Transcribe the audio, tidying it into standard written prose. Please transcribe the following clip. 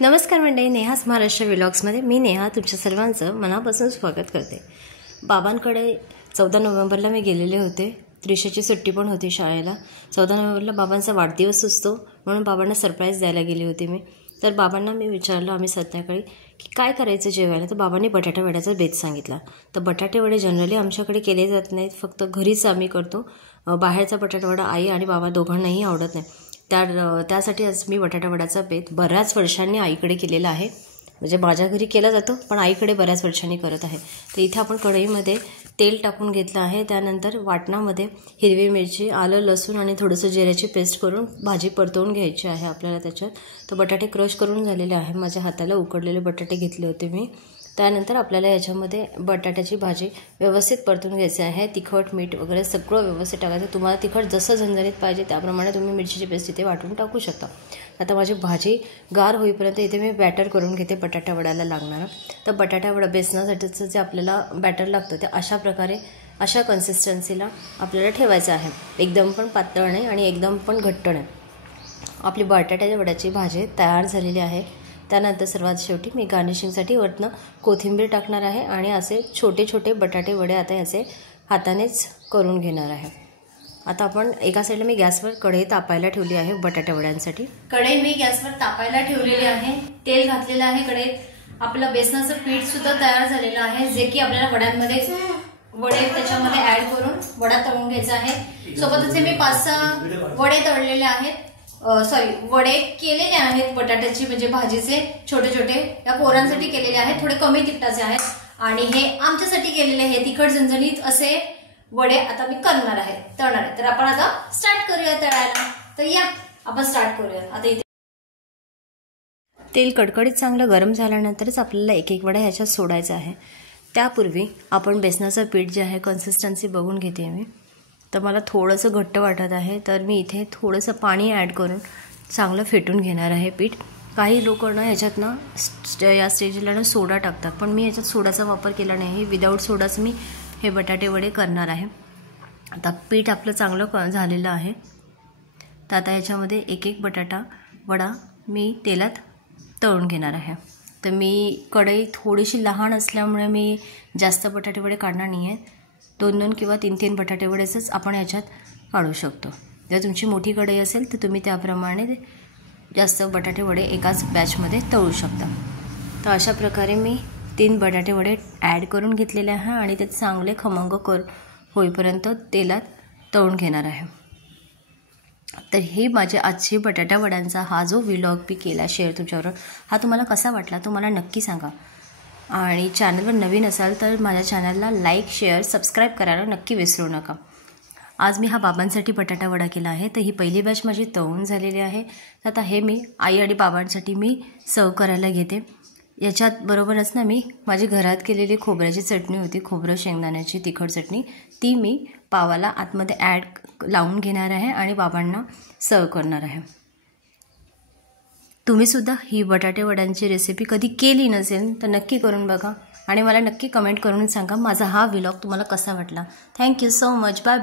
नमस्कार मंडळी, नेहाच महाराष्ट्र व्लॉग्समध्ये मी नेहा तुमच्या सर्वांचं मनापासून स्वागत करते। बाबांकडे 14 नोव्हेंबरला मी गेलेले होते। त्रिशाची सुट्टी पण होती शाळेला। 14 नोव्हेंबरला बाबांचा वाढदिवस असतो म्हणून बाबांना सरप्राईज द्यायला गेली होती मी। तर बाबांना मी विचारलं आम्ही संध्याकाळी की काय करायचं जेवायला, तर बाबांनी बटाटा वड्याचा बेत सांगितला। तर बटाटे वडे जनरली आमच्याकडे केले जात नाहीत, फक्त घरीच आम्ही करतो। बाहेरचा बटाटा वडा आई आणि बाबा दोघांनाही आवडत नाही। त्यासाठी आज मी बटाटा वड्याचा बेत बऱ्याच वर्षांनी आईकडे केलेला आहे। म्हणजे माझ्या घरी केला जातो पण आईकडे बऱ्याच वर्षांनी करत आहे। तर इथे आपण कढईमध्ये तेल टाकून घेतलं आहे। त्यानंतर वाटणामध्ये हिरवी मिरची, आलं, लसूण आणि थोडंसं जिऱ्याची पेस्ट करून भाजी परतवून घ्यायची आहे आपल्याला त्याच्यात। तर बटाटे क्रश करून झालेले आहे। माझ्या हाताला उकडलेले बटाटे घेतले होते मी। त्यानंतर आपल्याला याच्यामध्ये बटाट्याची भाजी व्यवस्थित परतून घ्यायची आहे। तिखट, मीठ वगैरे सगळं व्यवस्थित टाकायचं। तुम्हाला तिखट जसं झणझणीत पाहिजे त्याप्रमाणे तुम्ही मिरचीची पेस्ट इथे वाटून टाकू शकता। आता माझी भाजी गार होईपर्यंत इथे मी बॅटर करून घेते बटाटा वड्याला लागणारं। तर बटाटा वडा बेसनासाठीचं जे आपल्याला बॅटर लागतं ते अशा प्रकारे अशा कन्सिस्टन्सीला आपल्याला ठेवायचं आहे। एकदम पण पातळ नाही आणि एकदम पण घट्ट नाही। आपली बटाट्याच्या वड्याची भाजी तयार झालेली आहे। त्यानंतर सर्वात शेवटी मी गार्निशिंगसाठी वरनं कोथिंबीर टाकणार आहे आणि असे छोटे छोटे बटाटे वडे आता याचे हातानेच करून घेणार आहे। आता आपण एका साईडला मी गॅसवर कढई तापायला ठेवली आहे बटाटा वड्यांसाठी। कढई मी गॅसवर तापायला ठेवलेली आहे। तेल घातलेलं आहे कढईत। आपलं बेसनाचं पीठ सुद्धा तयार झालेलं आहे, जे की आपल्याला वड्यांमध्ये वडे त्याच्यामध्ये ऍड करून वडा तळून घ्यायचा आहे। सोबतच मी 5-6 वडे तळलेले आहेत, वडे केलेले आहेत बटाट्याची म्हणजे भाजीचे छोटे छोटे। या पोरांसाठी केलेले आहेत, थोडे कमी तिखटाचे आहेत आणि हे आमच्यासाठी केलेले आहे तिखट झणझणीत असे वडे आता मी करणार आहे, तळणार आहे। तर आपण आता स्टार्ट करूया तळायला। तर या आपण स्टार्ट करूया। आता इथे तेल कडकडीत चांगलं गरम झाल्यानंतरच आपल्याला एक एक वडा ह्याच्यात सोडायचा आहे। त्यापूर्वी आपण बेसनाचं पीठ जे आहे कन्सिस्टन्सी बघून घेते मी। तर मला थोडंसं घट्ट वाटत आहे, तर मी इथे थोडंसं पाणी ॲड करून चांगलं फेटून घेणार आहे पीठ। काही लोक ना ह्याच्यात ना या स्टेजला ना सोडा टाकतात, पण मी याच्यात सोडाचा वापर केला नाही। विदाऊट सोडाच मी हे बटाटे वडे करणार आहे। आता पीठ आपलं चांगलं झालेलं आहे। तर आता याच्यामध्ये एक एक बटाटा वडा मी तेलात तळून घेणार आहे। तर मी कढई थोडीशी लहान असल्यामुळे मी जास्त बटाटे वडे काढणार नाही आहे। 2-2 किंवा 3-3 बटाटे वडेच आपण याच्यात काढू शकतो। जर तुमची मोठी कढई असेल तर तुम्ही त्याप्रमाणे जास्त बटाटे वडे एकाच बॅचमध्ये तळू शकता। तर अशा प्रकारे मी 3 बटाटे वडे ॲड करून घेतलेले आहे आणि ते चांगले खमंग होईपर्यंत तेलात तळून घेणार आहे। तर ही माझी आजची बटाटा वड्यांचा हा जो व्लॉग मी केला शेअर तुमच्याबरोबर, हा तुम्हाला कसा वाटला तो मला नक्की सांगा। आणि चॅनलवर नवीन असाल तर माझ्या चॅनलला लाईक, शेअर, सबस्क्राईब करायला नक्की विसरू नका। आज मी हा बाबांसाठी बटाटा वडा केला आहे। तर ही पहिली बॅच माझी तळून झालेली आहे। तर आता हे मी आई आणि बाबांसाठी मी सर्व करायला घेते। याच्यात बरोबरच ना मी माझी घरात केलेली खोबऱ्याची चटणी होती, खोबरं शेंगदाण्याची तिखट चटणी, ती मी पावाला आतमध्ये लावून घेणार आहे आणि बाबांना सर्व करणार आहे। तुम्ही सुद्धा ही बटाटे वड्यांची रेसिपी कधी केली नसेल तर नक्की करून बघा आणि मला नक्की कमेंट करून सांगा माझा हा व्लॉग तुम्हाला कसा वाटला। Thank you so much, bye.